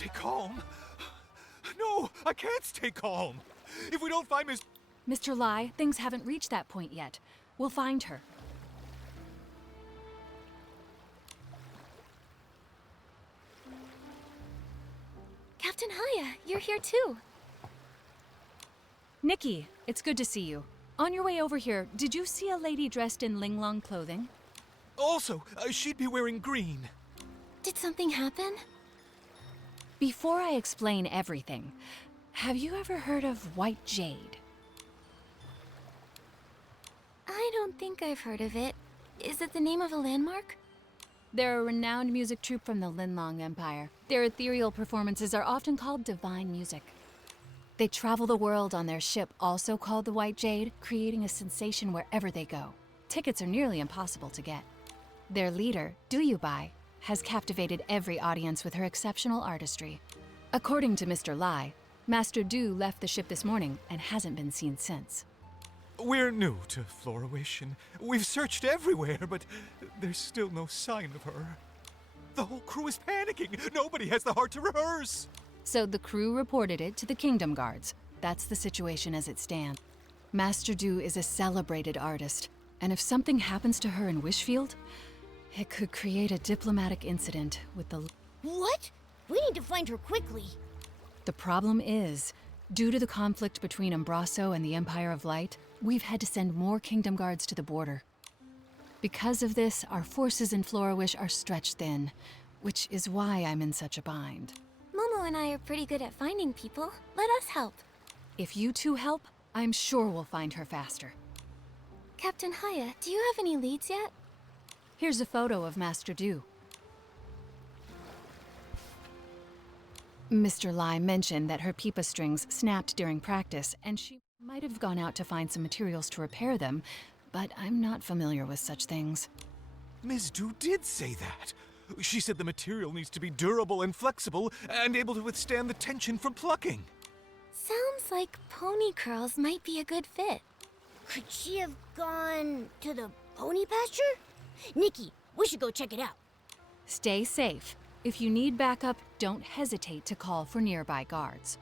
Stay calm. No, I can't stay calm. If we don't find Miss... Mr. Lai, things haven't reached that point yet. We'll find her. Captain Haya, you're here too. Nikki, it's good to see you. On your way over here, did you see a lady dressed in Linglong clothing? Also, she'd be wearing green. Did something happen? Before I explain everything, have you ever heard of White Jade? I don't think I've heard of it. Is it the name of a landmark? They're a renowned music troupe from the Linlong Empire. Their ethereal performances are often called divine music. They travel the world on their ship, also called the White Jade, creating a sensation wherever they go. Tickets are nearly impossible to get. Their leader, Duyubai, has captivated every audience with her exceptional artistry. According to Mr. Lai, Master Du left the ship this morning and hasn't been seen since. We're new to Florawish, and we've searched everywhere, but there's still no sign of her. The whole crew is panicking. Nobody has the heart to rehearse. So the crew reported it to the Kingdom Guards. That's the situation as it stands. Master Du is a celebrated artist, and if something happens to her in Wishfield, it could create a diplomatic incident with the... What? We need to find her quickly. The problem is, due to the conflict between Umbraso and the Empire of Light, we've had to send more Kingdom Guards to the border. Because of this, our forces in Florawish are stretched thin, which is why I'm in such a bind. Momo and I are pretty good at finding people. Let us help. If you two help, I'm sure we'll find her faster. Captain Haya, do you have any leads yet? Here's a photo of Master Du. Mr. Lai mentioned that her pipa strings snapped during practice, and she might have gone out to find some materials to repair them, but I'm not familiar with such things. Ms. Du did say that. She said the material needs to be durable and flexible and able to withstand the tension from plucking. Sounds like pony curls might be a good fit. Could she have gone to the pony pasture? Nikki, we should go check it out. Stay safe. If you need backup, don't hesitate to call for nearby guards.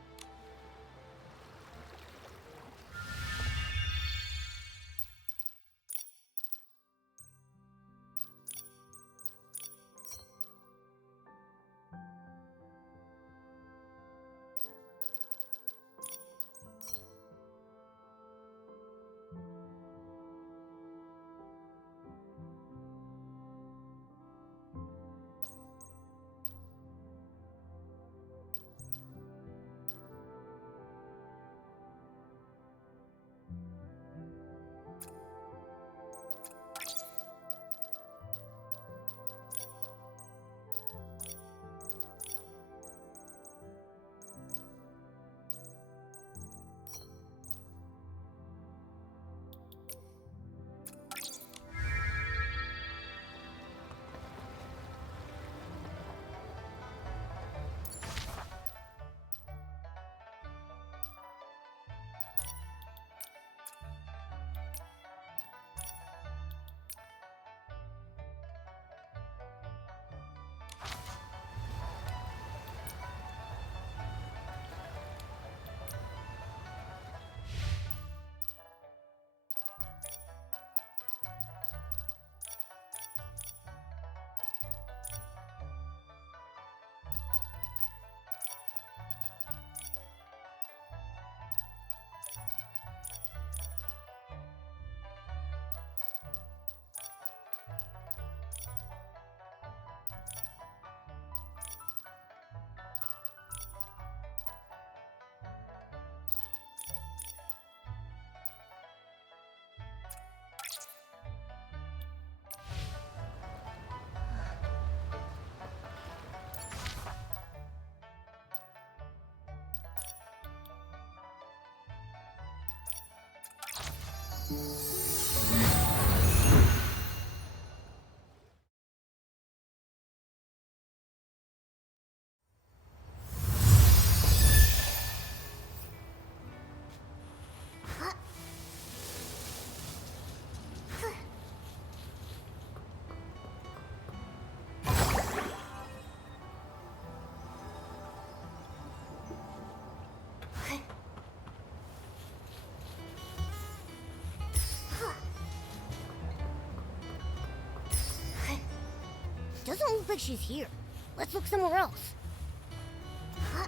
Doesn't look like she's here. Let's look somewhere else. Huh.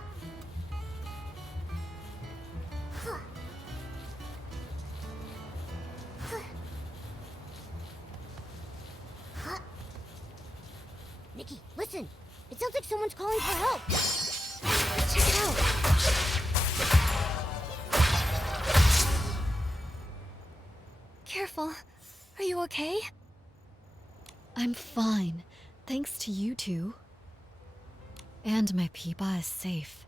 Huh. Huh. Huh. Nikki, listen. It sounds like someone's calling for help. Let's check it out. Careful. Are you okay? I'm fine, thanks to you two. And my Peepa is safe.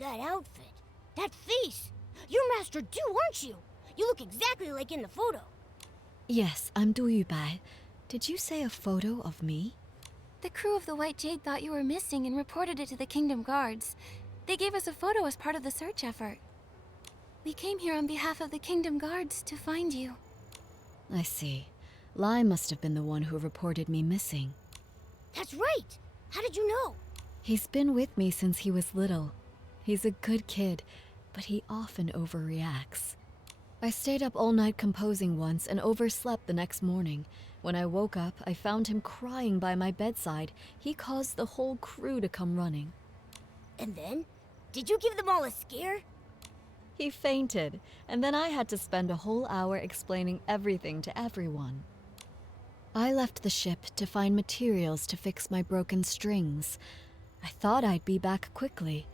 That outfit. That face. You're Master Du, aren't you? You look exactly like in the photo. Yes, I'm Du Yubai. Did you say a photo of me? The crew of the White Jade thought you were missing and reported it to the Kingdom Guards. They gave us a photo as part of the search effort. We came here on behalf of the Kingdom Guards to find you. I see. Lai must have been the one who reported me missing. That's right. How did you know? He's been with me since he was little. He's a good kid, but he often overreacts. I stayed up all night composing once and overslept the next morning. When I woke up, I found him crying by my bedside. He caused the whole crew to come running. And then? Did you give them all a scare? He fainted, and then I had to spend a whole hour explaining everything to everyone. I left the ship to find materials to fix my broken strings. I thought I'd be back quickly,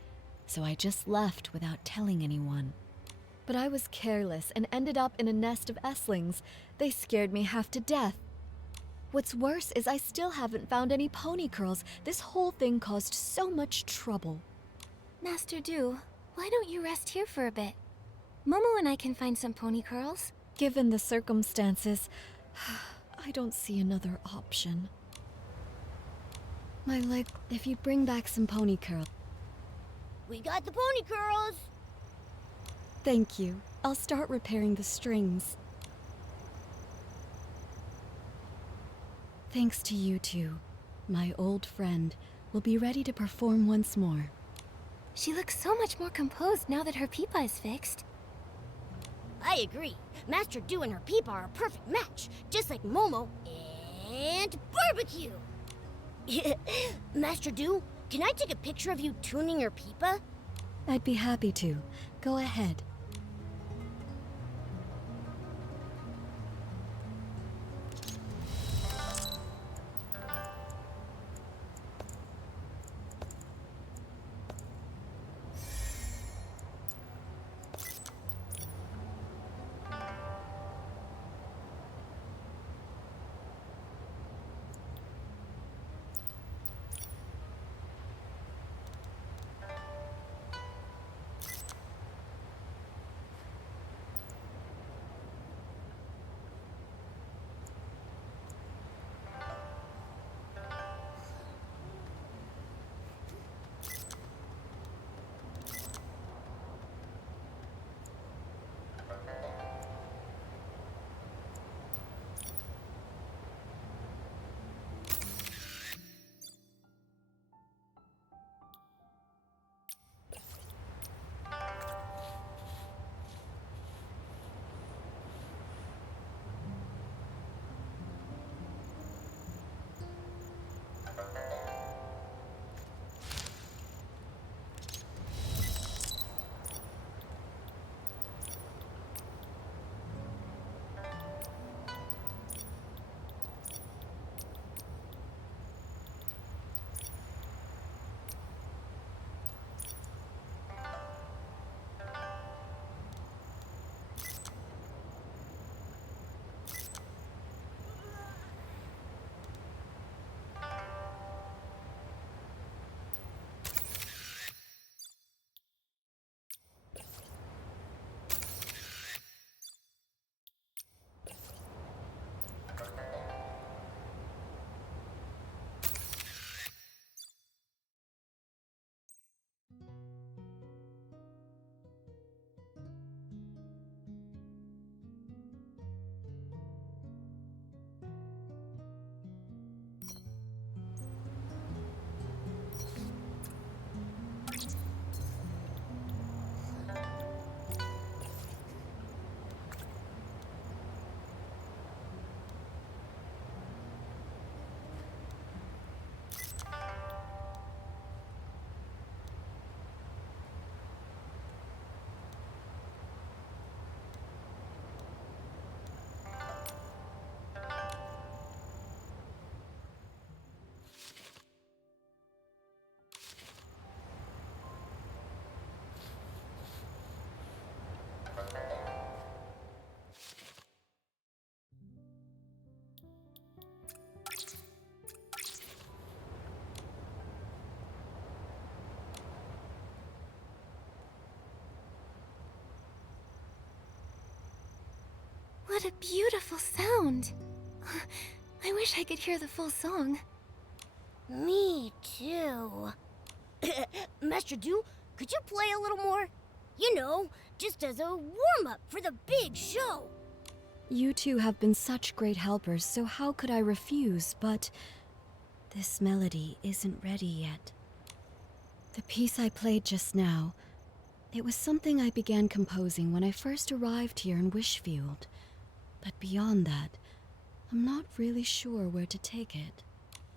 so I just left without telling anyone. But I was careless and ended up in a nest of Esslings. They scared me half to death. What's worse is I still haven't found any pony curls. This whole thing caused so much trouble. Master Du, why don't you rest here for a bit? Momo and I can find some pony curls. Given the circumstances, I don't see another option. My leg, if you bring back some pony curl. We got the pony curls. Thank you. I'll start repairing the strings. Thanks to you two, my old friend will be ready to perform once more. She looks so much more composed now that her Peepa is fixed. I agree. Master Du and her Peepa are a perfect match, just like Momo and Barbecue. Master Du, can I take a picture of you tuning your Peepa? I'd be happy to. Go ahead. What a beautiful sound. I wish I could hear the full song. Me too. Master Du, could you play a little more? You know, just as a warm-up for the big show. You two have been such great helpers, so how could I refuse? But this melody isn't ready yet. The piece I played just now, it was something I began composing when I first arrived here in Wishfield. But beyond that, I'm not really sure where to take it.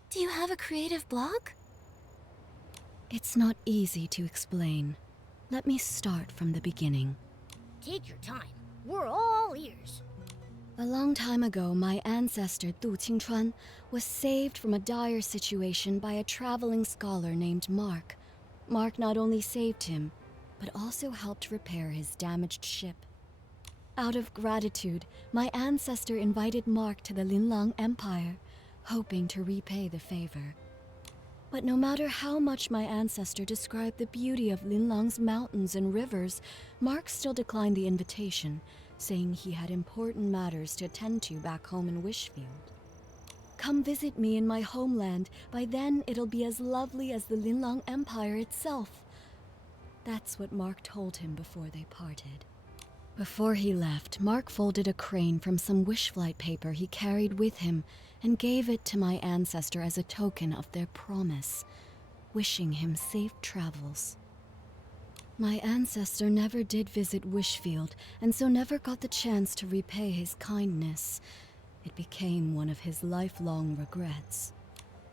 Do you have a creative block? It's not easy to explain. Let me start from the beginning. Take your time. We're all ears. A long time ago, my ancestor Du Qingchuan was saved from a dire situation by a traveling scholar named Mark. Mark not only saved him, but also helped repair his damaged ship. Out of gratitude, my ancestor invited Mark to the Linlang Empire, hoping to repay the favor. But no matter how much my ancestor described the beauty of Linlang's mountains and rivers, Mark still declined the invitation, saying he had important matters to attend to back home in Wishfield. Come visit me in my homeland. By then, it'll be as lovely as the Linlang Empire itself. That's what Mark told him before they parted. Before he left, Mark folded a crane from some wishflight paper he carried with him and gave it to my ancestor as a token of their promise, wishing him safe travels. My ancestor never did visit Wishfield, and so never got the chance to repay his kindness. It became one of his lifelong regrets.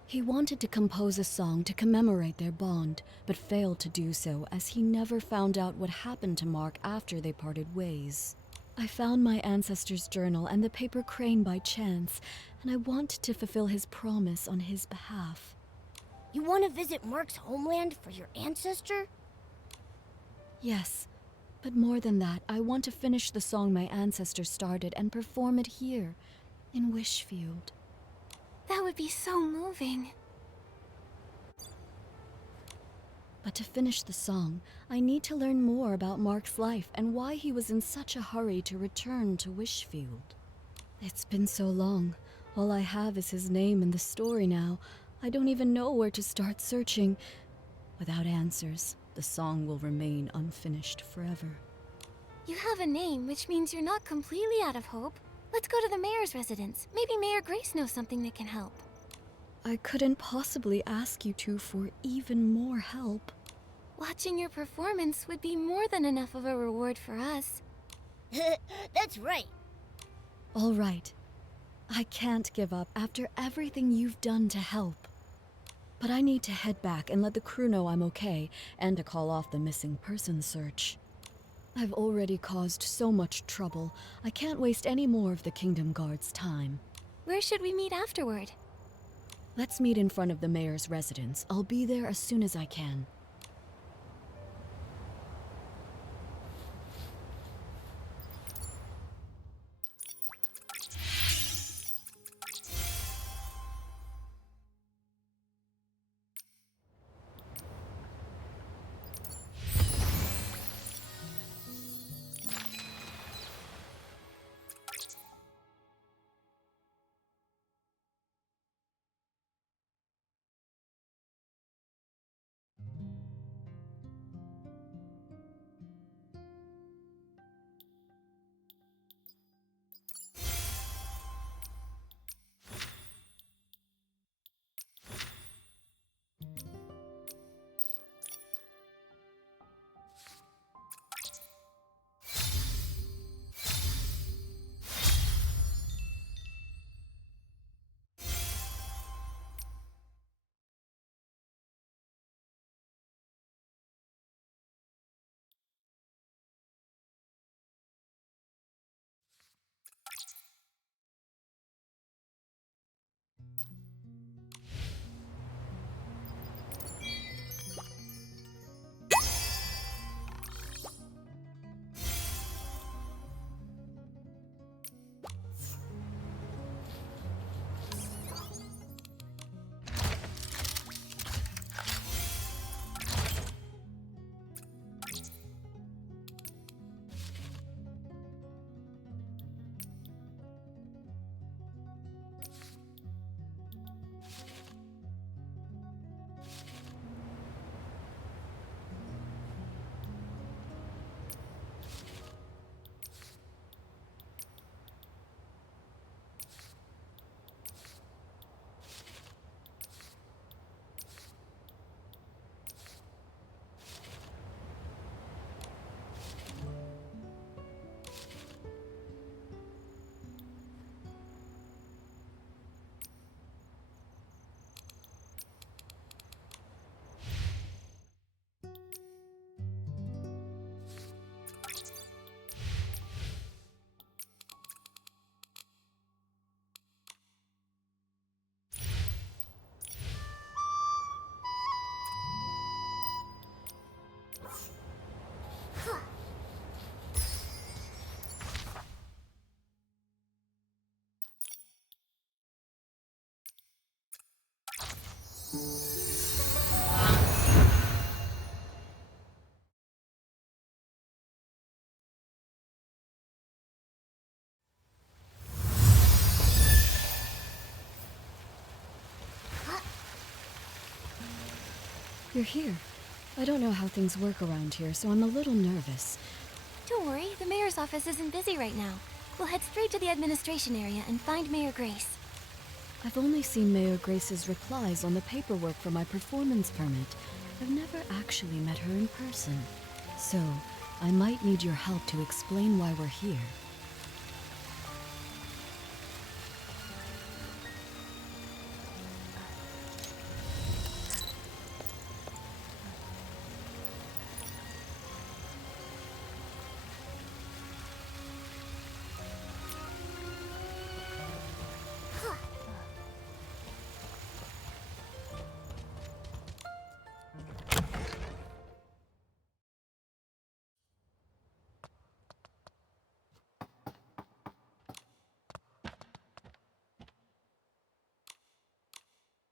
He wanted to compose a song to commemorate their bond, but failed to do so as he never found out what happened to Mark after they parted ways. I found my ancestor's journal and the paper crane by chance, and I want to fulfill his promise on his behalf. You want to visit Mark's homeland for your ancestor? Yes, but more than that, I want to finish the song my ancestor started and perform it here, in Wishfield. That would be so moving. But to finish the song, I need to learn more about Mark's life and why he was in such a hurry to return to Wishfield. It's been so long. All I have is his name and the story now. I don't even know where to start searching. Without answers, the song will remain unfinished forever. You have a name, which means you're not completely out of hope. Let's go to the mayor's residence. Maybe Mayor Grace knows something that can help. I couldn't possibly ask you two for even more help. Watching your performance would be more than enough of a reward for us. That's right. All right. I can't give up after everything you've done to help. But I need to head back and let the crew know I'm okay, and to call off the missing person search. I've already caused so much trouble. I can't waste any more of the Kingdom Guard's time. Where should we meet afterward? Let's meet in front of the mayor's residence. I'll be there as soon as I can. You're here. I don't know how things work around here, so I'm a little nervous. Don't worry, the mayor's office isn't busy right now. We'll head straight to the administration area and find Mayor Grace. I've only seen Mayor Grace's replies on the paperwork for my performance permit. I've never actually met her in person. So, I might need your help to explain why we're here.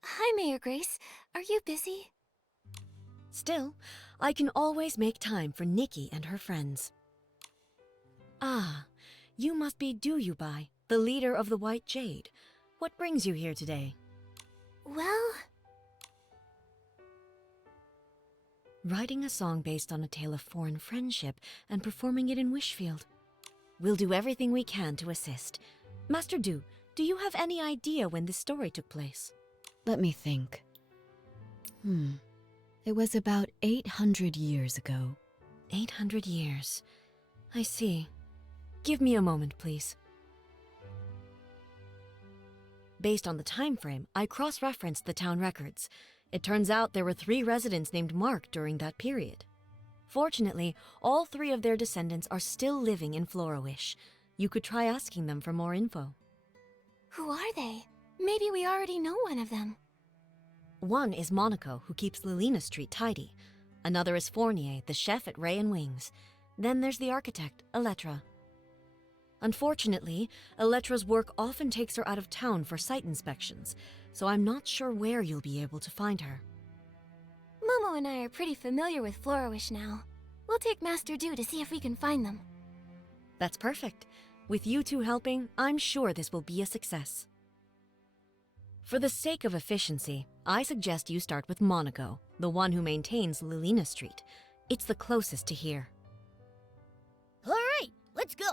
Hi, Mayor Grace. Are you busy? Still, I can always make time for Nikki and her friends. Ah, you must be Duyubai, the leader of the White Jade. What brings you here today? Well, Writing a song based on a tale of foreign friendship and performing it in Wishfield. We'll do everything we can to assist. Master Du, do you have any idea when this story took place? Let me think. It was about 800 years ago. 800 years. I see. Give me a moment, please. Based on the time frame, I cross-referenced the town records. It turns out there were 3 residents named Mark during that period. Fortunately, all 3 of their descendants are still living in Florawish. You could try asking them for more info. who are they? Maybe we already know one of them. One is Monaco, who keeps Lilina Street tidy. Another is Fournier, the chef at Ray and Wings. Then there's the architect, Elettra. Unfortunately, Elettra's work often takes her out of town for site inspections, so I'm not sure where you'll be able to find her. Momo and I are pretty familiar with Florawish now. We'll take Master Du to see if we can find them. That's perfect. With you two helping, I'm sure this will be a success. For the sake of efficiency, I suggest you start with Monaco, the one who maintains Lilina Street. It's the closest to here. All right, let's go.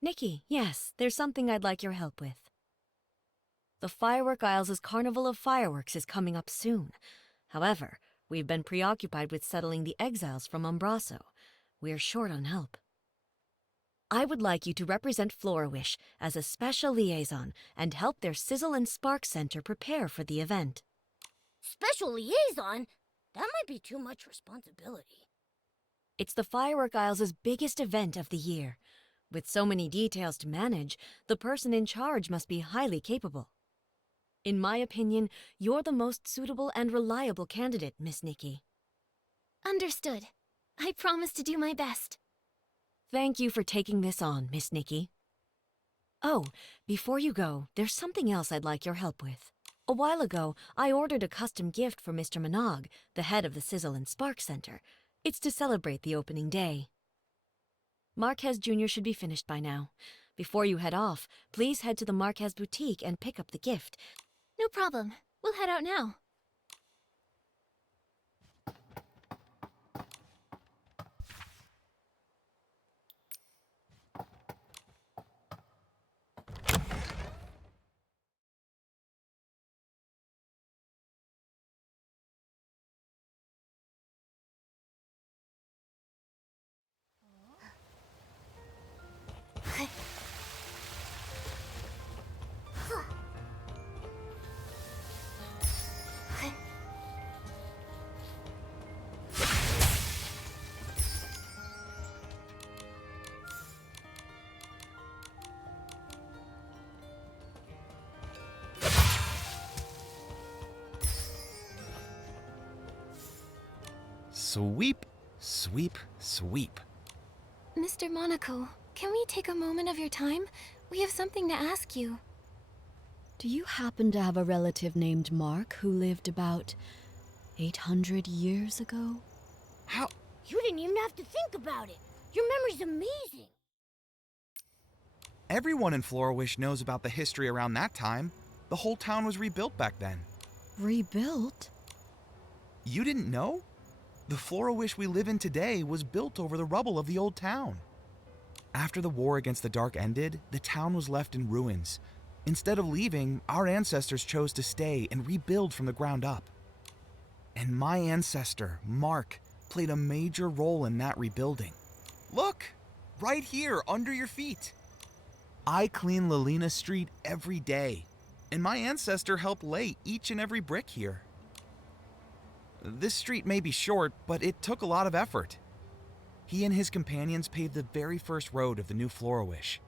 Nikki, yes, there's something I'd like your help with. The Firework Isles' Carnival of Fireworks is coming up soon. However, we've been preoccupied with settling the exiles from Umbraso. We're short on help. I would like you to represent Florawish as a special liaison and help their Sizzle and Spark Center prepare for the event. Special liaison? That might be too much responsibility. It's the Firework Isles' biggest event of the year. With so many details to manage, the person in charge must be highly capable. In my opinion, you're the most suitable and reliable candidate, Miss Nikki. Understood. I promise to do my best. Thank you for taking this on, Miss Nikki. Oh, before you go, there's something else I'd like your help with. A while ago, I ordered a custom gift for Mr. Manaug, the head of the Sizzle and Spark Center. It's to celebrate the opening day. Marquez Jr. should be finished by now. Before you head off, please head to the Marquez boutique and pick up the gift. No problem. We'll head out now. Sweep, sweep, sweep. Mr. Monaco, can we take a moment of your time? We have something to ask you. Do you happen to have a relative named Mark who lived about 800 years ago? How? You didn't even have to think about it. Your memory's amazing. Everyone in Florawish knows about the history around that time. The whole town was rebuilt back then. Rebuilt? You didn't know? The Flora-Wish we live in today was built over the rubble of the old town. After the war against the Dark ended, the town was left in ruins. Instead of leaving, our ancestors chose to stay and rebuild from the ground up. And my ancestor, Mark, played a major role in that rebuilding. Look, right here under your feet. I clean Lilina Street every day, and my ancestor helped lay each and every brick here. This street may be short, but it took a lot of effort. He and his companions paved the very first road of the new Flora-Wish.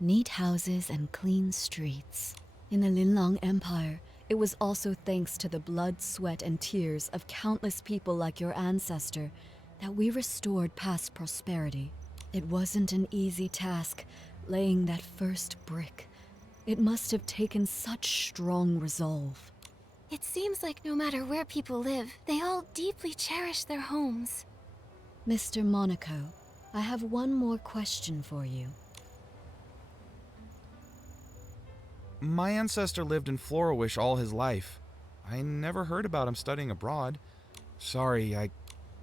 Neat houses and clean streets. In the Linlong Empire, it was also thanks to the blood, sweat, and tears of countless people like your ancestor that we restored past prosperity. It wasn't an easy task, laying that first brick. It must have taken such strong resolve. It seems like no matter where people live, they all deeply cherish their homes. Mr. Monaco, I have one more question for you. My ancestor lived in Flora-Wish all his life. I never heard about him studying abroad. Sorry,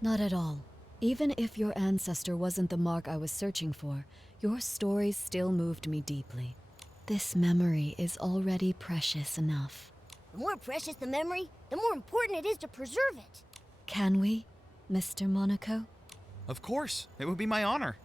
Not at all. Even if your ancestor wasn't the Mark I was searching for, your stories still moved me deeply. This memory is already precious enough. The more precious the memory, the more important it is to preserve it. Can we, Mr. Monaco? Of course, it would be my honor.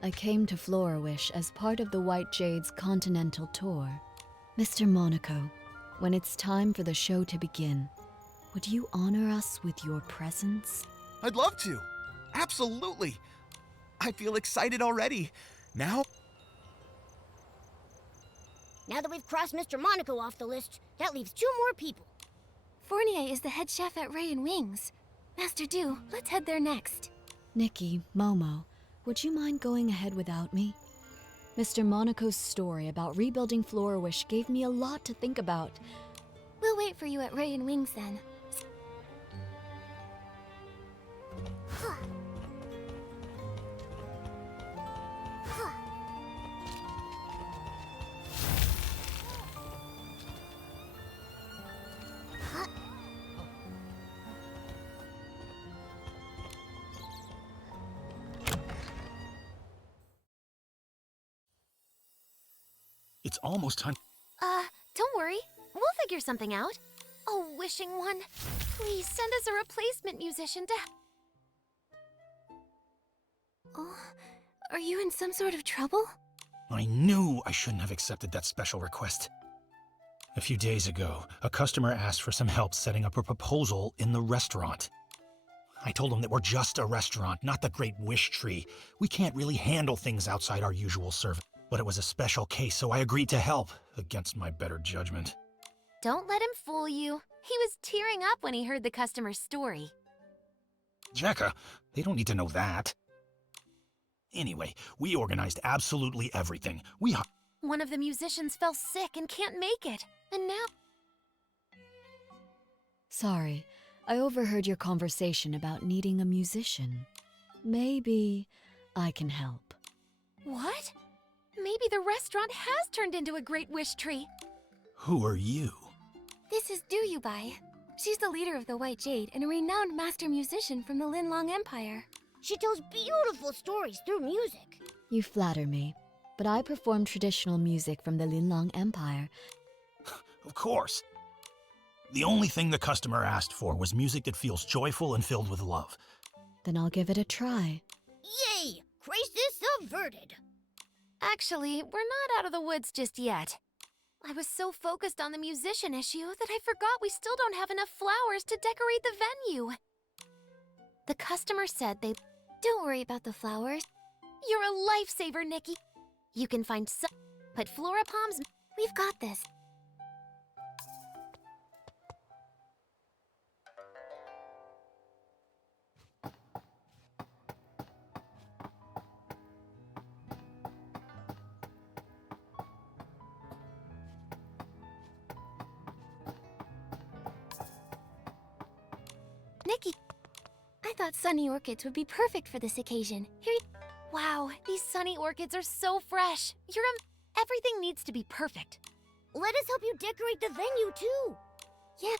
I came to Flora-Wish as part of the White Jade's continental tour. Mr. Monaco, when it's time for the show to begin, would you honor us with your presence? I'd love to. Absolutely. I feel excited already. Now Now that we've crossed Mr. Monaco off the list, that leaves 2 more people. Fournier is the head chef at Ray and Wings. Master Du, let's head there next. Nikki, Momo, would you mind going ahead without me? Mr. Monaco's story about rebuilding Flora-Wish gave me a lot to think about. We'll wait for you at Ray and Wings then. It's almost time. Don't worry. We'll figure something out. Oh, wishing one, please send us a replacement musician to... Oh, are you in some sort of trouble? I knew I shouldn't have accepted that special request. A few days ago, a customer asked for some help setting up a proposal in the restaurant. I told him that we're just a restaurant, not the Great Wish Tree. We can't really handle things outside our usual service. But it was a special case, so I agreed to help, against my better judgment. Don't let him fool you. He was tearing up when he heard the customer's story. Jekka, they don't need to know that. Anyway, we organized absolutely everything. One of the musicians fell sick and can't make it. And now... Sorry, I overheard your conversation about needing a musician. Maybe I can help. What? Maybe the restaurant has turned into a Great Wish Tree. Who are you? This is Du Yubai. She's the leader of the White Jade and a renowned master musician from the Linlong Empire. She tells beautiful stories through music. You flatter me, but I perform traditional music from the Linlong Empire. Of course. The only thing the customer asked for was music that feels joyful and filled with love. Then I'll give it a try. Yay! Crisis averted. Actually, we're not out of the woods just yet. I was so focused on the musician issue that I forgot we still don't have enough flowers to decorate the venue. The customer said they'd Don't worry about the flowers. You're a lifesaver, Nikki. You can find some, but Flora Palms, we've got this. Nikki, I thought sunny orchids would be perfect for this occasion. Wow, these sunny orchids are so fresh. Everything needs to be perfect. Let us help you decorate the venue, too. Yeah.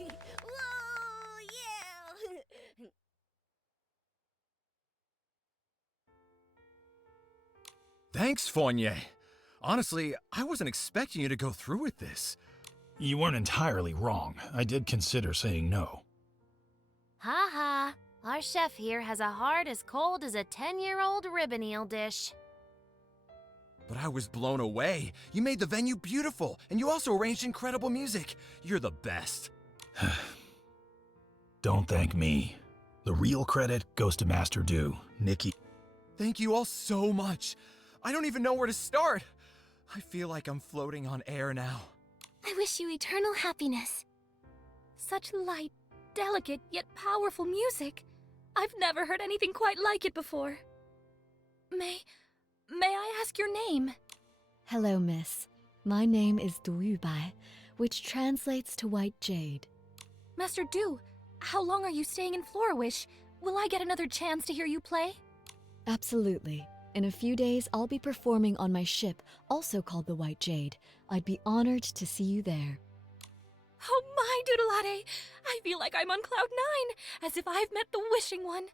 Whoa, yeah! Thanks, Fournier. Honestly, I wasn't expecting you to go through with this. You weren't entirely wrong. I did consider saying no. Ha ha. Our chef here has a heart as cold as a 10-year-old ribbon eel dish. but I was blown away. You made the venue beautiful, and you also arranged incredible music. You're the best. Don't thank me. The real credit goes to Master Do, Nikki. Thank you all so much. I don't even know where to start. I feel like I'm floating on air now. I wish you eternal happiness. Such light, delicate, yet powerful music. I've never heard anything quite like it before. May I ask your name? Hello, miss. My name is Dubai, which translates to White Jade. Master Du, how long are you staying in Florawish? Will I get another chance to hear you play? Absolutely. In a few days, I'll be performing on my ship, also called the White Jade. I'd be honored to see you there. Oh my, Doodleade! I feel like I'm on cloud 9, as if I've met the Wishing One.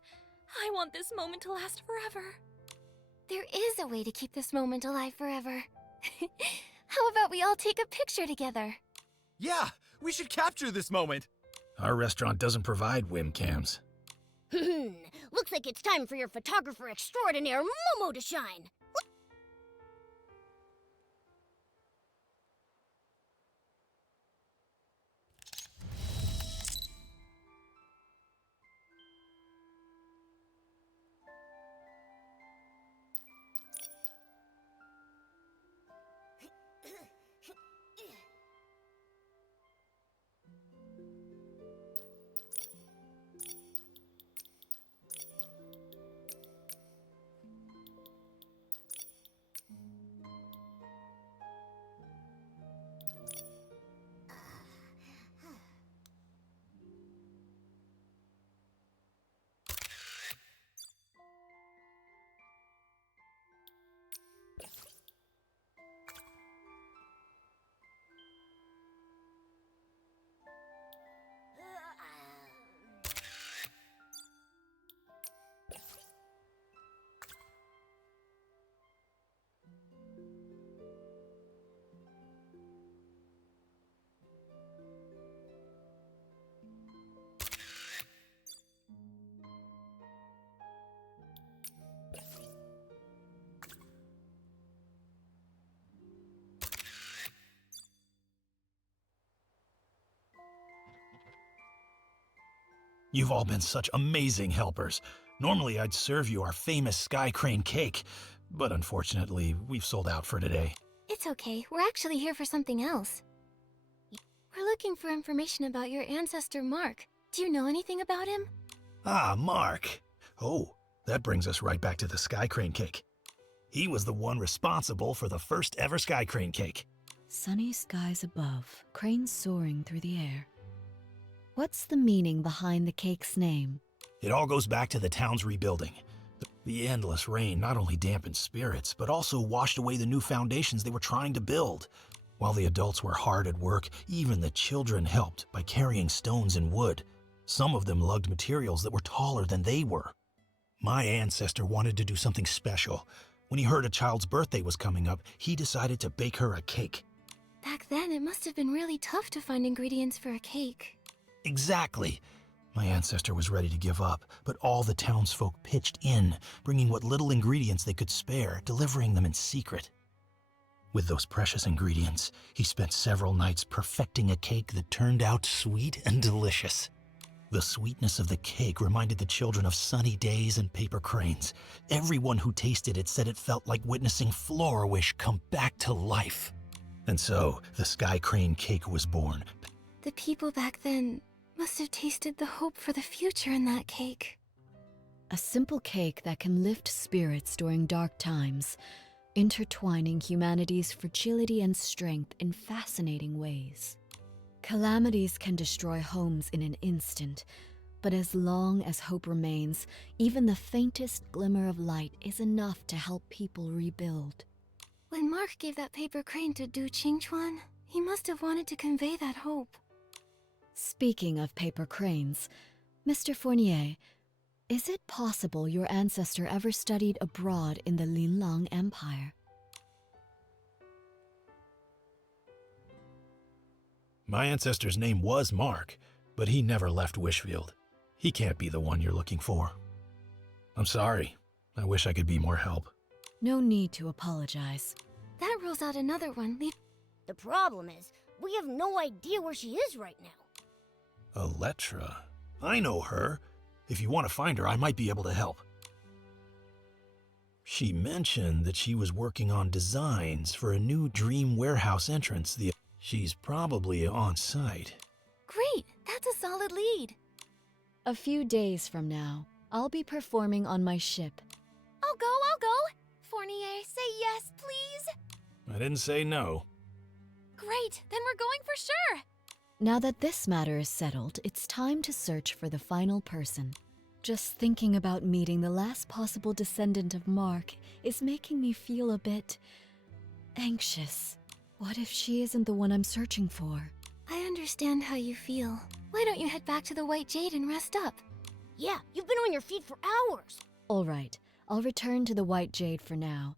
I want this moment to last forever. There is a way to keep this moment alive forever. How about we all take a picture together? Yeah, we should capture this moment. Our restaurant doesn't provide webcams. Looks like it's time for your photographer extraordinaire, Momo, to shine. You've all been such amazing helpers. Normally, I'd serve you our famous Sky Crane cake, but unfortunately, we've sold out for today. It's okay. We're actually here for something else. We're looking for information about your ancestor, Mark. Do you know anything about him? Ah, Mark. Oh, that brings us right back to the Sky Crane cake. He was the one responsible for the first ever Sky Crane cake. Sunny skies above, cranes soaring through the air. What's the meaning behind the cake's name? It all goes back to the town's rebuilding. The endless rain not only dampened spirits, but also washed away the new foundations they were trying to build. While the adults were hard at work, even the children helped by carrying stones and wood. Some of them lugged materials that were taller than they were. My ancestor wanted to do something special. When he heard a child's birthday was coming up, he decided to bake her a cake. Back then, it must have been really tough to find ingredients for a cake. Exactly. My ancestor was ready to give up, but all the townsfolk pitched in, bringing what little ingredients they could spare, delivering them in secret. With those precious ingredients, he spent several nights perfecting a cake that turned out sweet and delicious. The sweetness of the cake reminded the children of sunny days and paper cranes. Everyone who tasted it said it felt like witnessing Florawish come back to life. And so, the Sky Crane cake was born. The people back then must have tasted the hope for the future in that cake. A simple cake that can lift spirits during dark times, intertwining humanity's fragility and strength in fascinating ways. Calamities can destroy homes in an instant, but as long as hope remains, even the faintest glimmer of light is enough to help people rebuild. When Mark gave that paper crane to Du Qingchuan, he must have wanted to convey that hope. Speaking of paper cranes, Mr. Fournier, is it possible your ancestor ever studied abroad in the Linlang Empire? My ancestor's name was Mark, but he never left Wishfield. He can't be the one you're looking for. I'm sorry. I wish I could be more help. No need to apologize. That rules out another one. The problem is, we have no idea where she is right now. Elettra? I know her. If you want to find her, I might be able to help. She mentioned that she was working on designs for a new Dream Warehouse entrance. She's probably on site. Great! That's a solid lead. A few days from now, I'll be performing on my ship. I'll go. Fournier, say yes, please. I didn't say no. Great, then we're going for sure. Now that this matter is settled, it's time to search for the final person. Just thinking about meeting the last possible descendant of Mark is making me feel a bit anxious. What if she isn't the one I'm searching for? I understand how you feel. Why don't you head back to the White Jade and rest up? Yeah, you've been on your feet for hours. All right, I'll return to the White Jade for now.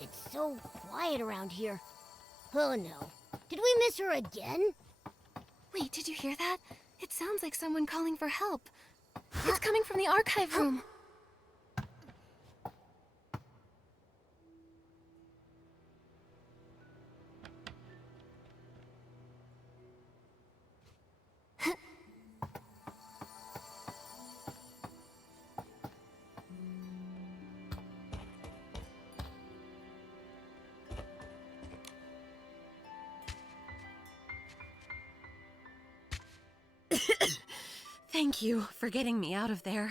It's so quiet around here. Oh no. Did we miss her again? Wait, did you hear that? It sounds like someone calling for help. It's coming from the archive room. Thank you for getting me out of there.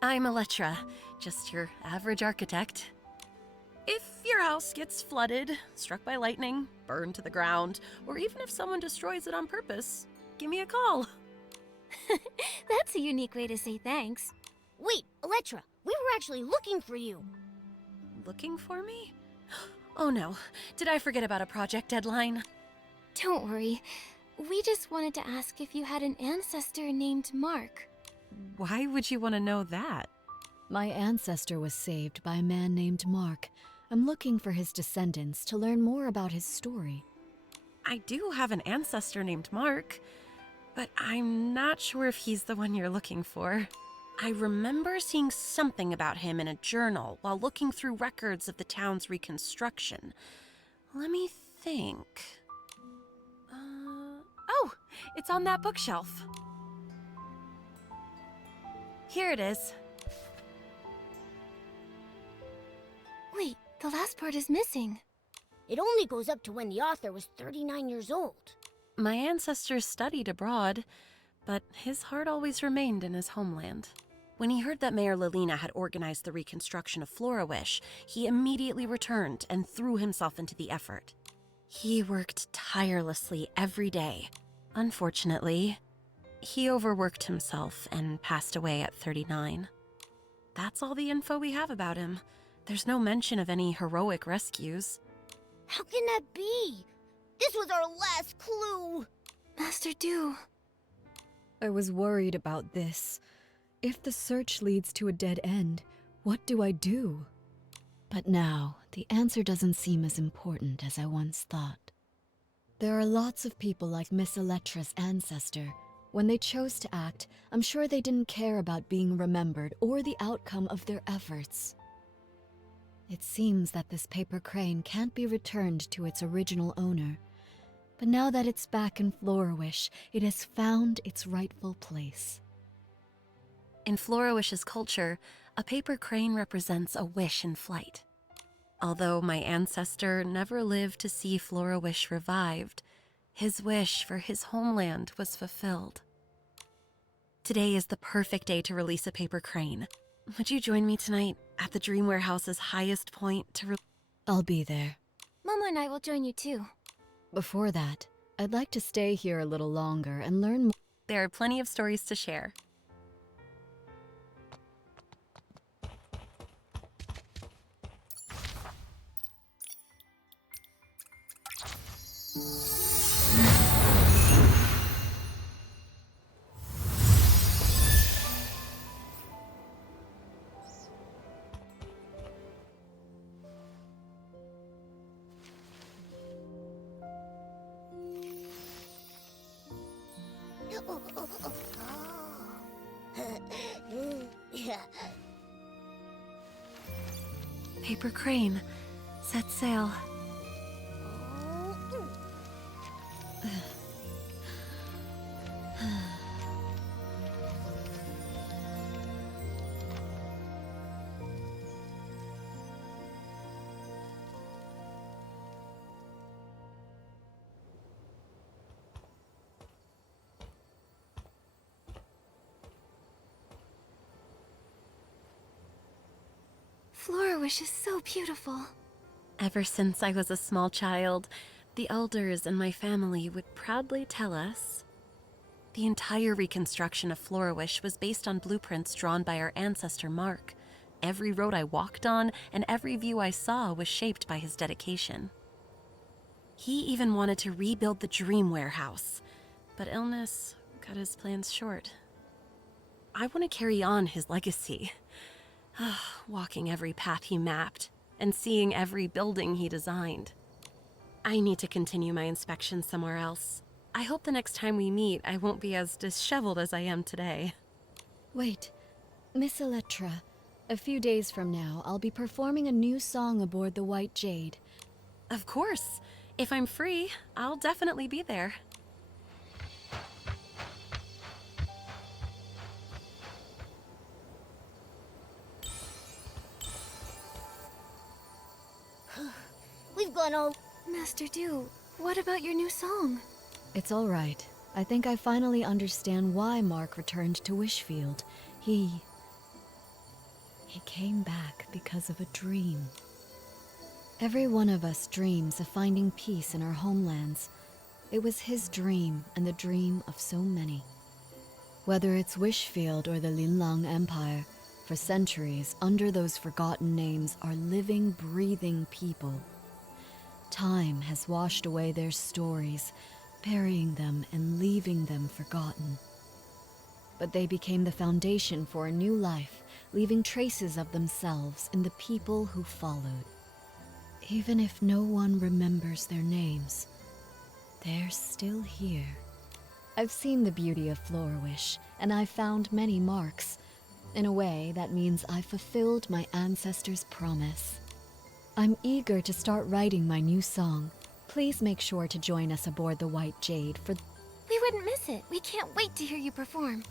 I'm Elettra, just your average architect. If your house gets flooded, struck by lightning, burned to the ground, or even if someone destroys it on purpose, give me a call. That's a unique way to say thanks. Wait, Elettra, we were actually looking for you. Looking for me? Oh no, did I forget about a project deadline? Don't worry. We just wanted to ask if you had an ancestor named Mark. Why would you want to know that? My ancestor was saved by a man named Mark. I'm looking for his descendants to learn more about his story. I do have an ancestor named Mark, but I'm not sure if he's the one you're looking for. I remember seeing something about him in a journal while looking through records of the town's reconstruction. Let me think. Oh, it's on that bookshelf. Here it is. The last part is missing. It only goes up to when the author was 39 years old. My ancestors studied abroad, but his heart always remained in his homeland. When he heard that Mayor Lilina had organized the reconstruction of Florawish, he immediately returned and threw himself into the effort. He worked tirelessly every day. Unfortunately, he overworked himself and passed away at 39. That's all the info we have about him. There's no mention of any heroic rescues. How can that be? This was our last clue. Master Do. I was worried about this. If the search leads to a dead end, what do I do? But now, the answer doesn't seem as important as I once thought. There are lots of people like Miss Electra's ancestor. When they chose to act, I'm sure they didn't care about being remembered or the outcome of their efforts. It seems that this paper crane can't be returned to its original owner. But now that it's back in Florawish, it has found its rightful place. In Florawish's culture, a paper crane represents a wish in flight. Although my ancestor never lived to see Florawish revived, his wish for his homeland was fulfilled. Today is the perfect day to release a paper crane. Would you join me tonight at the Dream Warehouse's highest point to I'll be there. Momo and I will join you too. Before that, I'd like to stay here a little longer and learn more. There are plenty of stories to share. Paper crane, set sail. Florawish is so beautiful. Ever since I was a small child, the elders in my family would proudly tell us the entire reconstruction of Florawish was based on blueprints drawn by our ancestor Mark. Every road I walked on and every view I saw was shaped by his dedication. He even wanted to rebuild the Dream Warehouse, but illness cut his plans short. I want to carry on his legacy. Walking every path he mapped, and seeing every building he designed. I need to continue my inspection somewhere else. I hope the next time we meet, I won't be as disheveled as I am today. Wait, Miss Electra, a few days from now, I'll be performing a new song aboard the White Jade. Of course. If I'm free, I'll definitely be there. We've gone all... Master Do, what about your new song? It's all right. I think I finally understand why Mark returned to Wishfield. He came back because of a dream. Every one of us dreams of finding peace in our homelands. It was his dream and the dream of so many. Whether it's Wishfield or the Linlang Empire, for centuries, under those forgotten names are living, breathing people. Time has washed away their stories, burying them and leaving them forgotten. But they became the foundation for a new life, leaving traces of themselves in the people who followed. Even if no one remembers their names, they're still here. I've seen the beauty of Florawish, and I've found many marks. In a way, that means I've fulfilled my ancestors' promise. I'm eager to start writing my new song. Please make sure to join us aboard the White Jade for... We wouldn't miss it. We can't wait to hear you perform.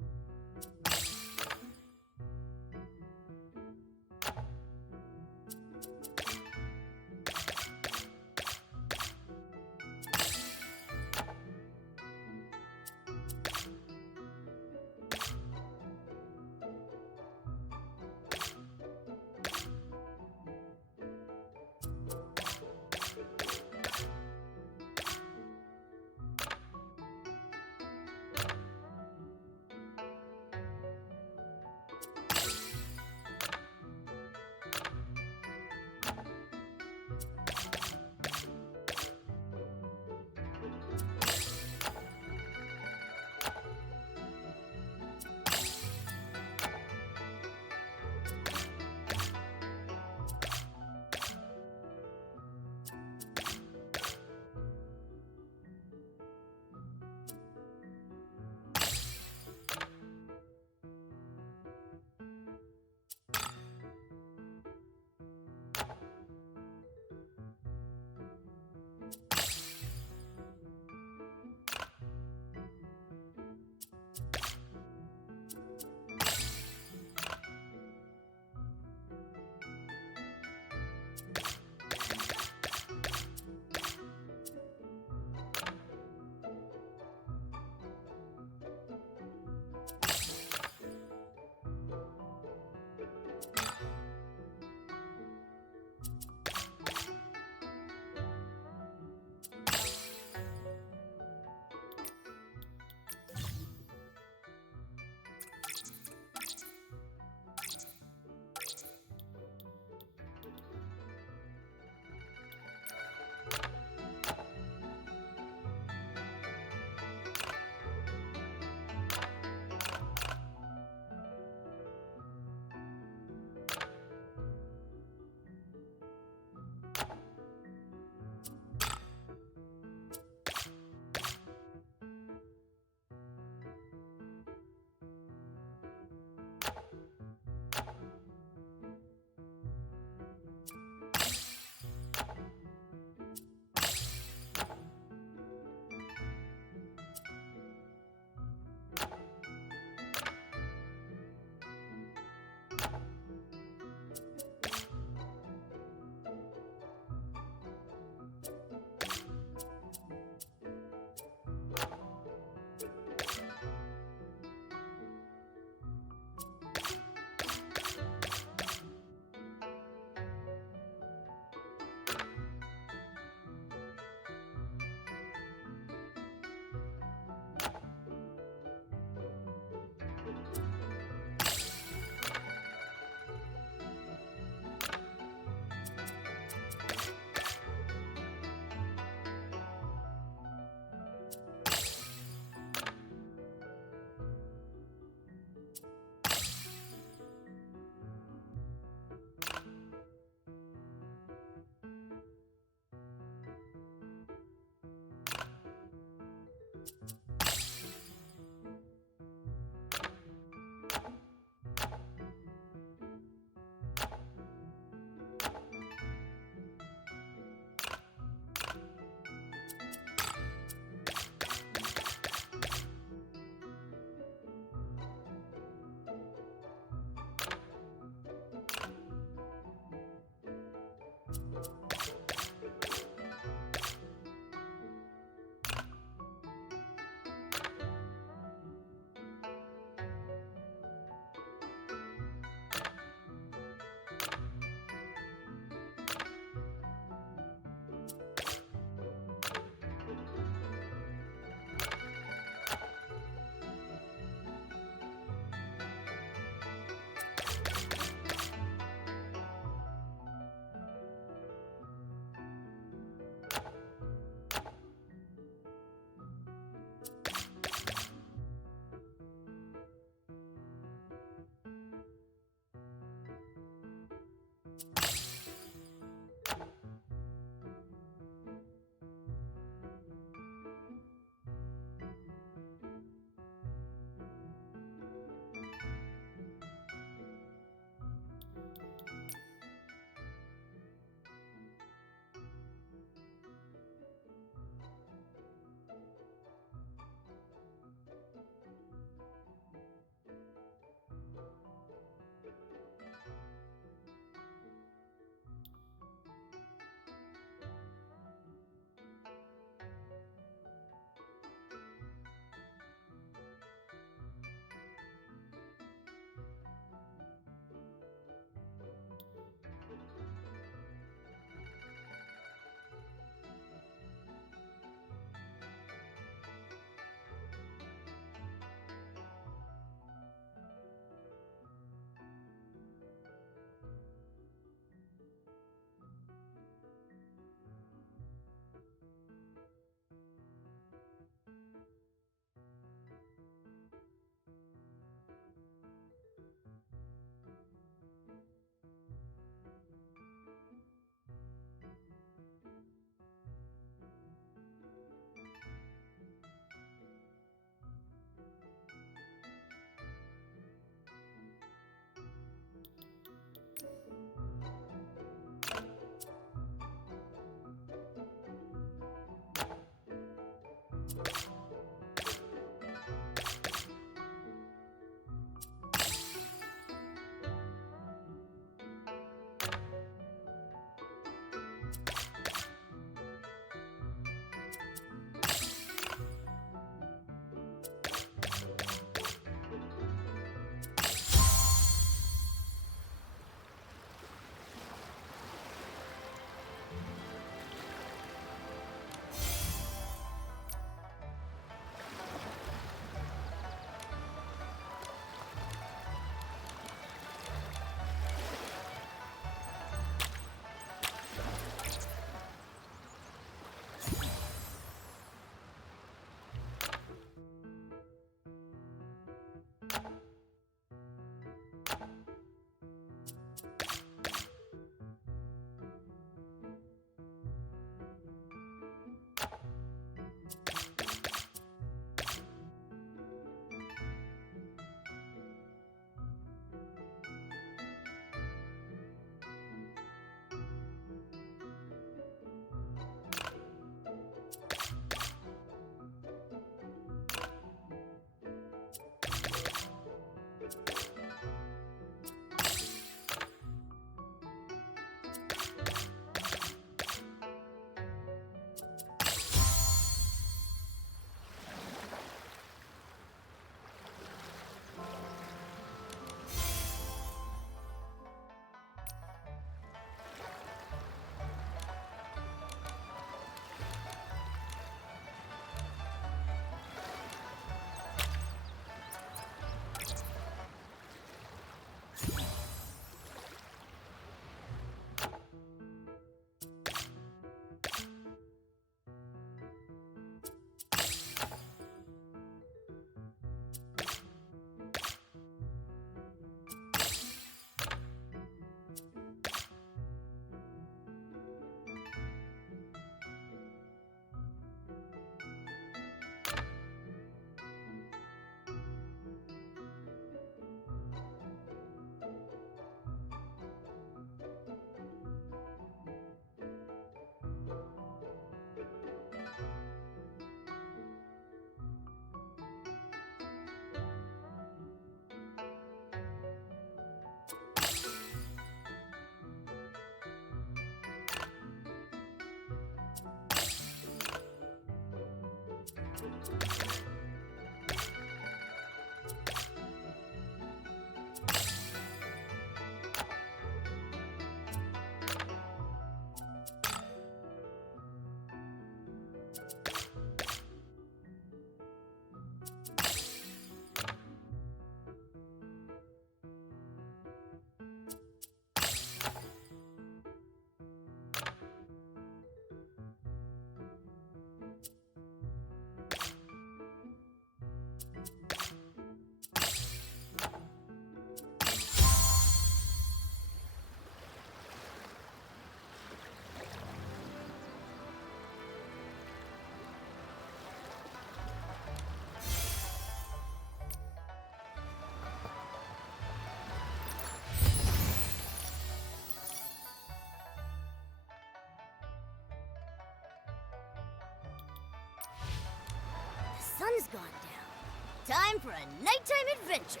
gone down. Time for a nighttime adventure.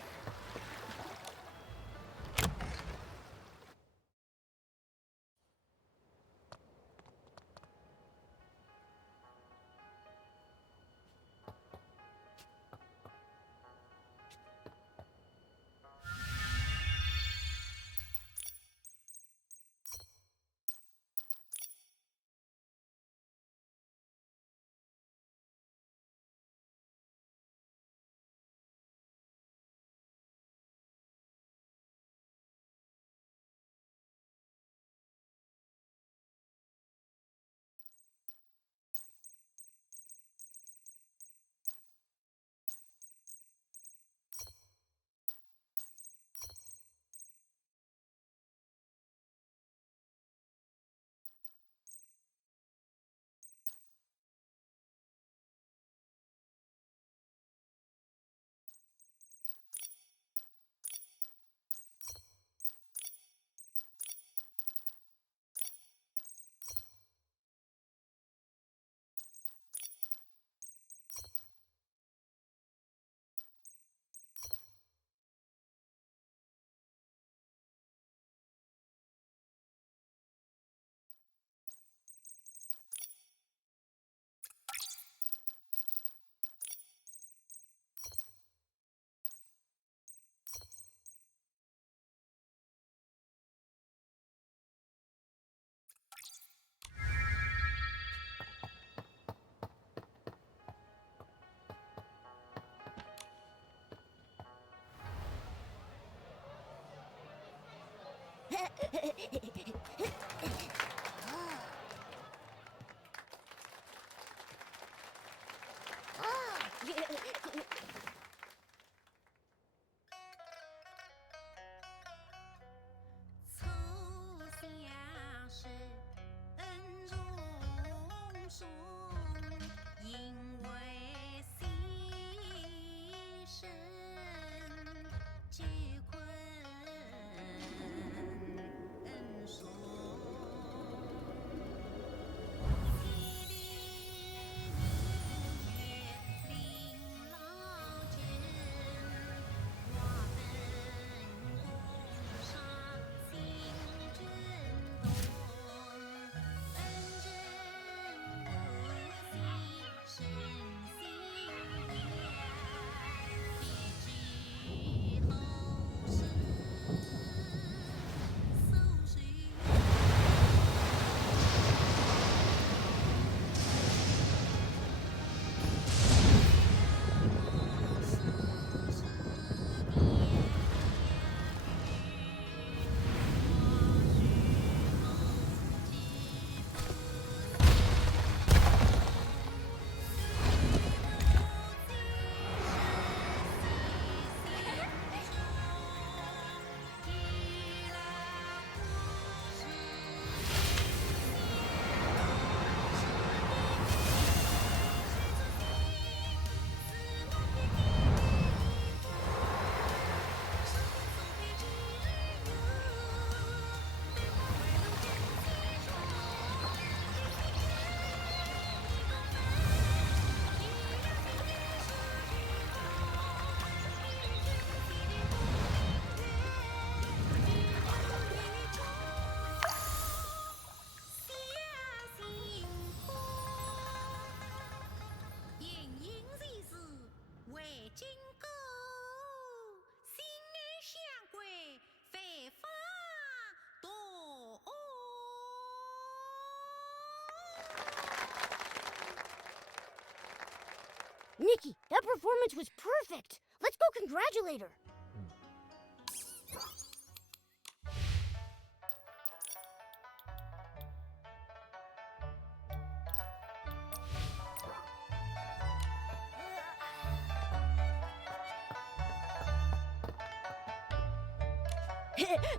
Nikki, that performance was perfect. Let's go congratulate her.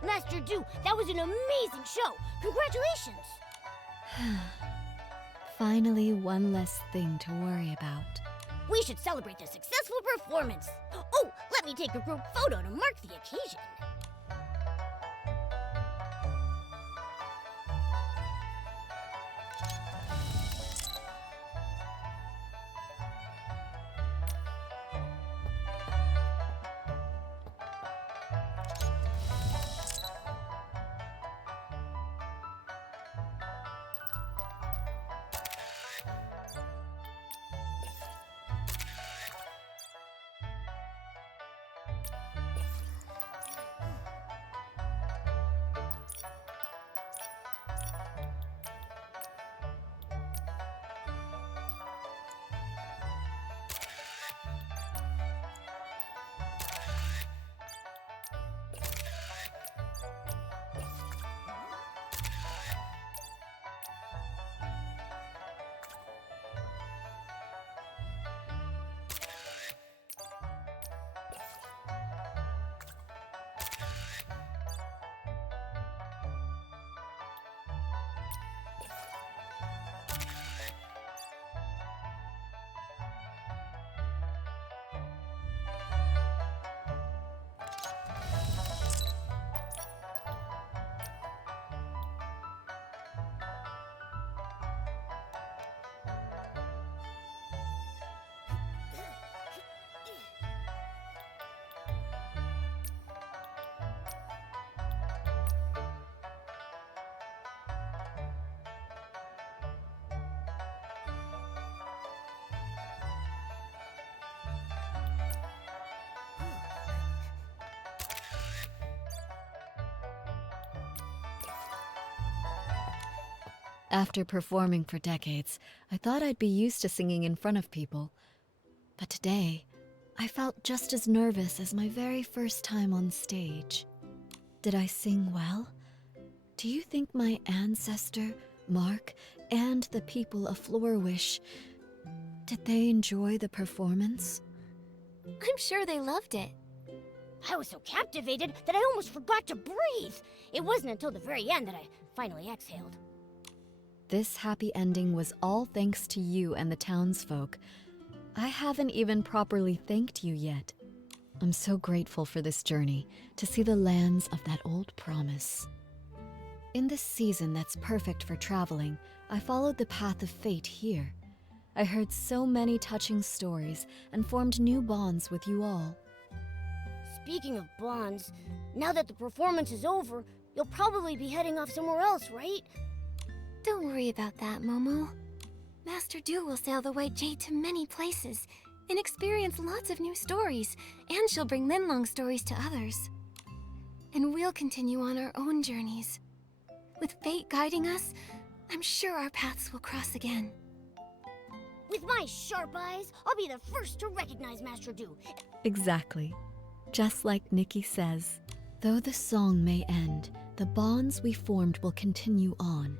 Master Du, that was an amazing show. Congratulations. Finally, one less thing to worry about. We should celebrate the successful performance. Oh, let me take a group photo to mark the occasion. After performing for decades, I thought I'd be used to singing in front of people. But today, I felt just as nervous as my very first time on stage. Did I sing well? Do you think my ancestor, Mark, and the people of Florawish, did they enjoy the performance? I'm sure they loved it. I was so captivated that I almost forgot to breathe. It wasn't until the very end that I finally exhaled. This happy ending was all thanks to you and the townsfolk. I haven't even properly thanked you yet. I'm so grateful for this journey, to see the lands of that old promise. In this season that's perfect for traveling, I followed the path of fate here. I heard so many touching stories and formed new bonds with you all. Speaking of bonds, now that the performance is over, you'll probably be heading off somewhere else, right? Don't worry about that, Momo. Master Du will sail the White Jade to many places and experience lots of new stories, and she'll bring Linlong stories to others. And we'll continue on our own journeys. With fate guiding us, I'm sure our paths will cross again. With my sharp eyes, I'll be the first to recognize Master Du. Exactly. Just like Nikki says, though the song may end, the bonds we formed will continue on.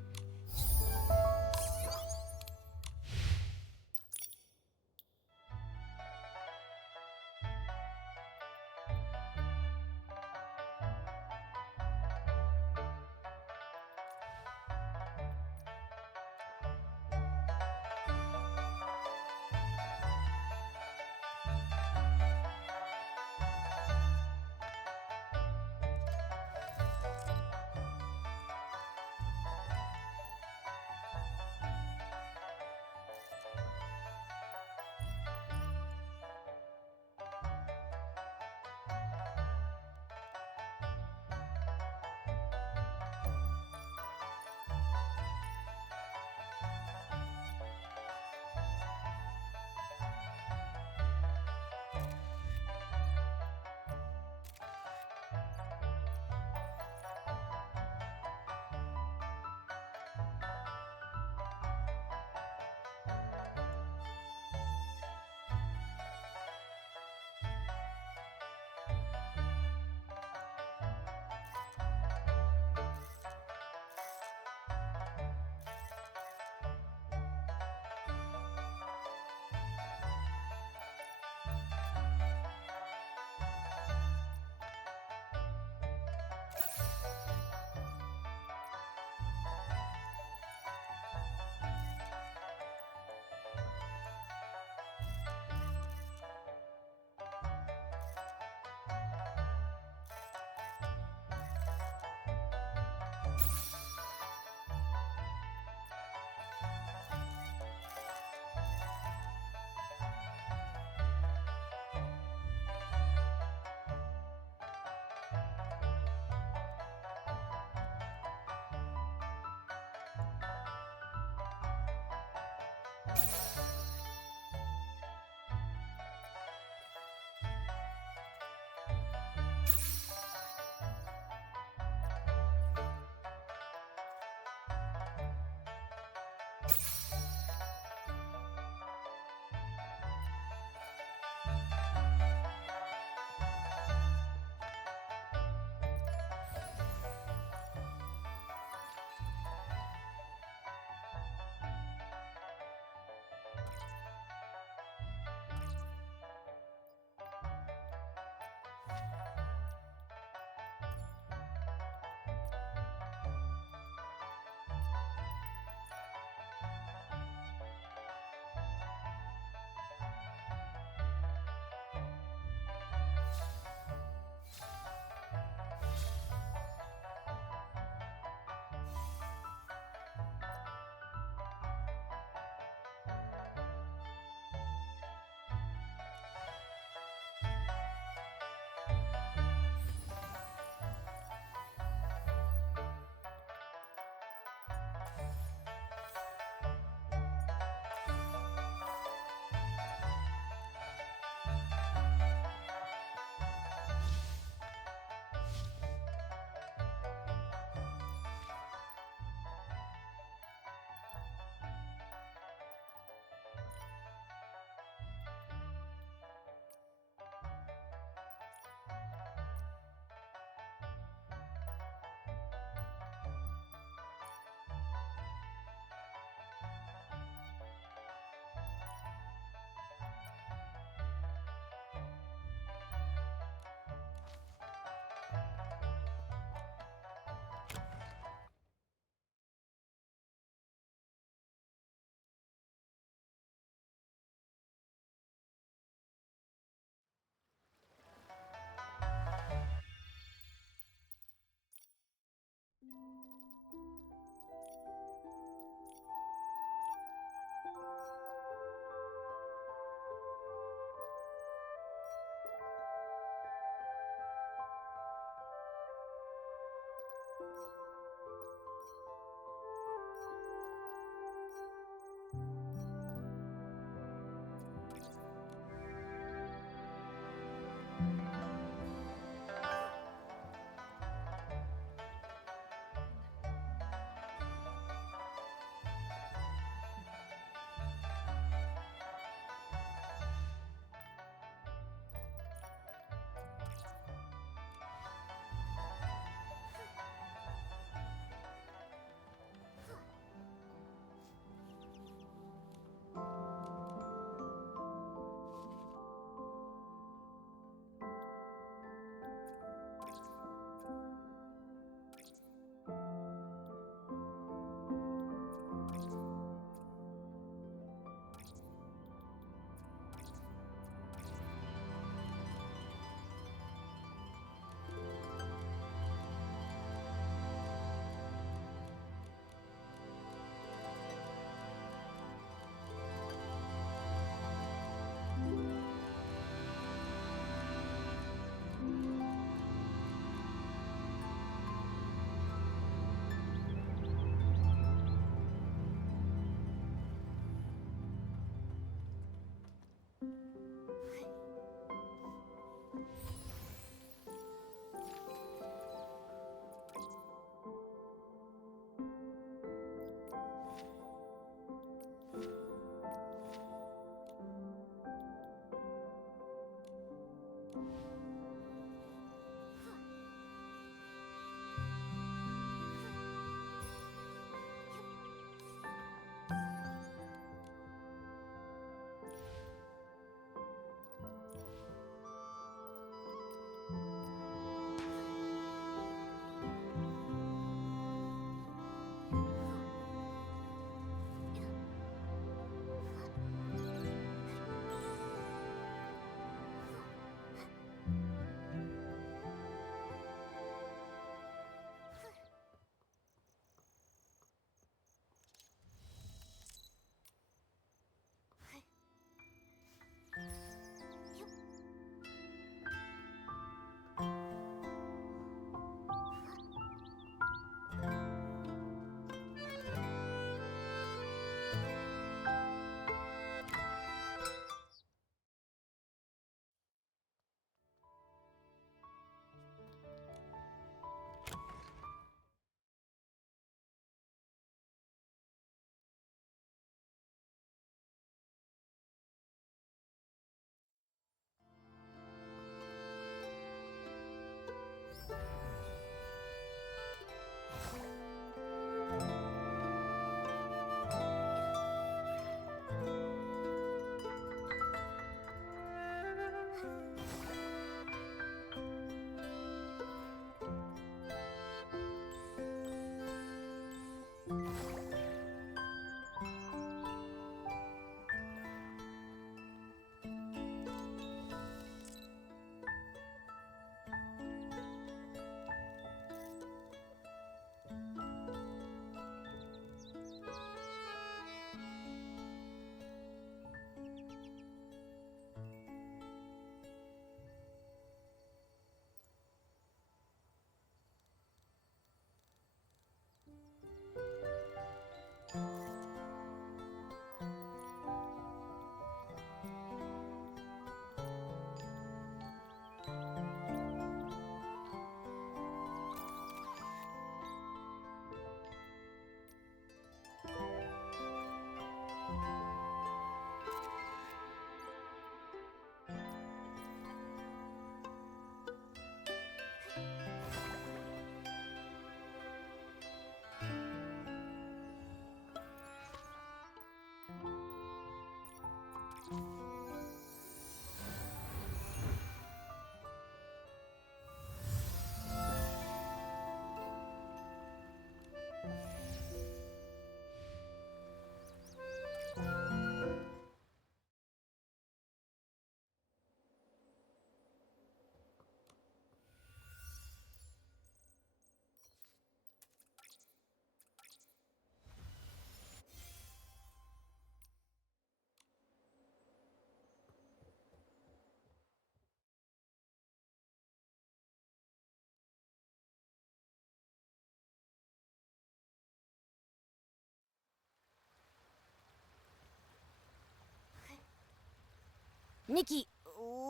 Nikki,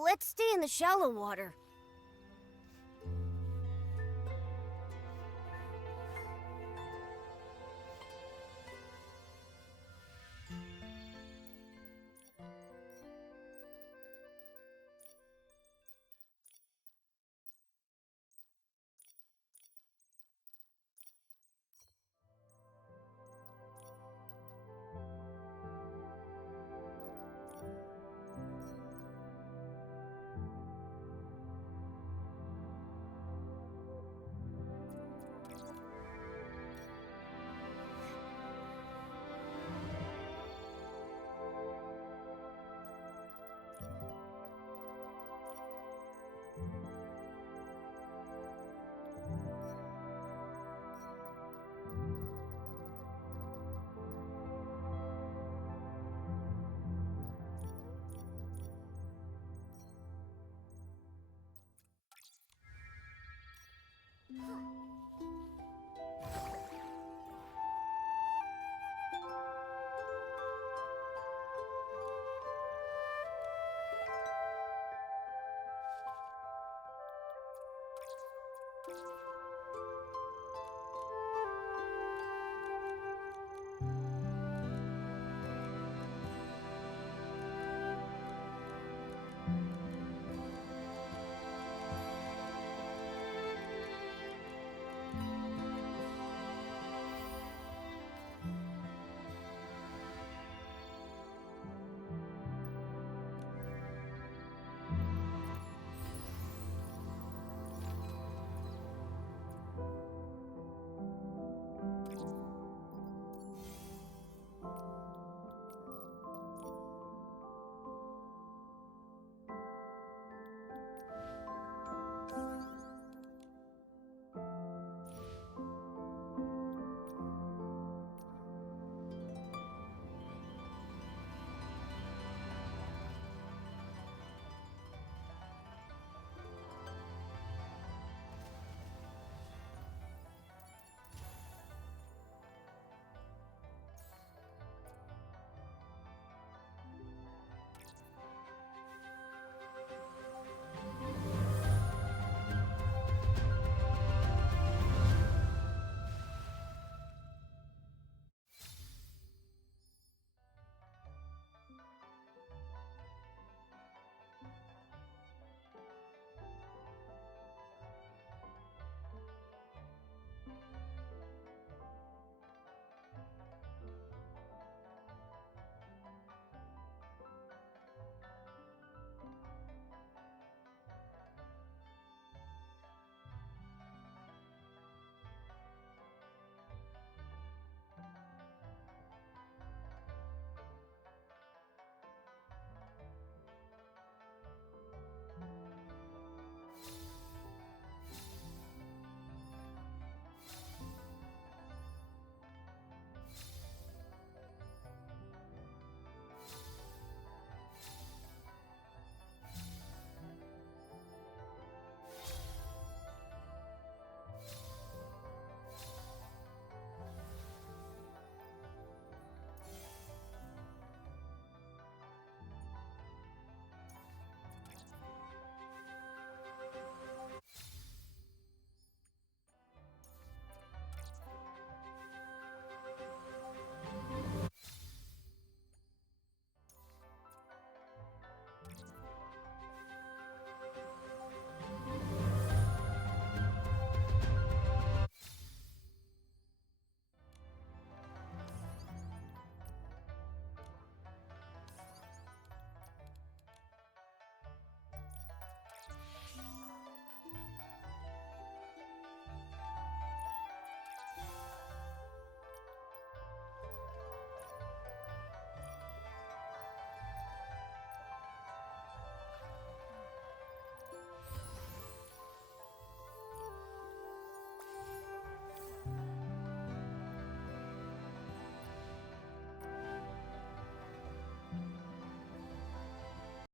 let's stay in the shallow water.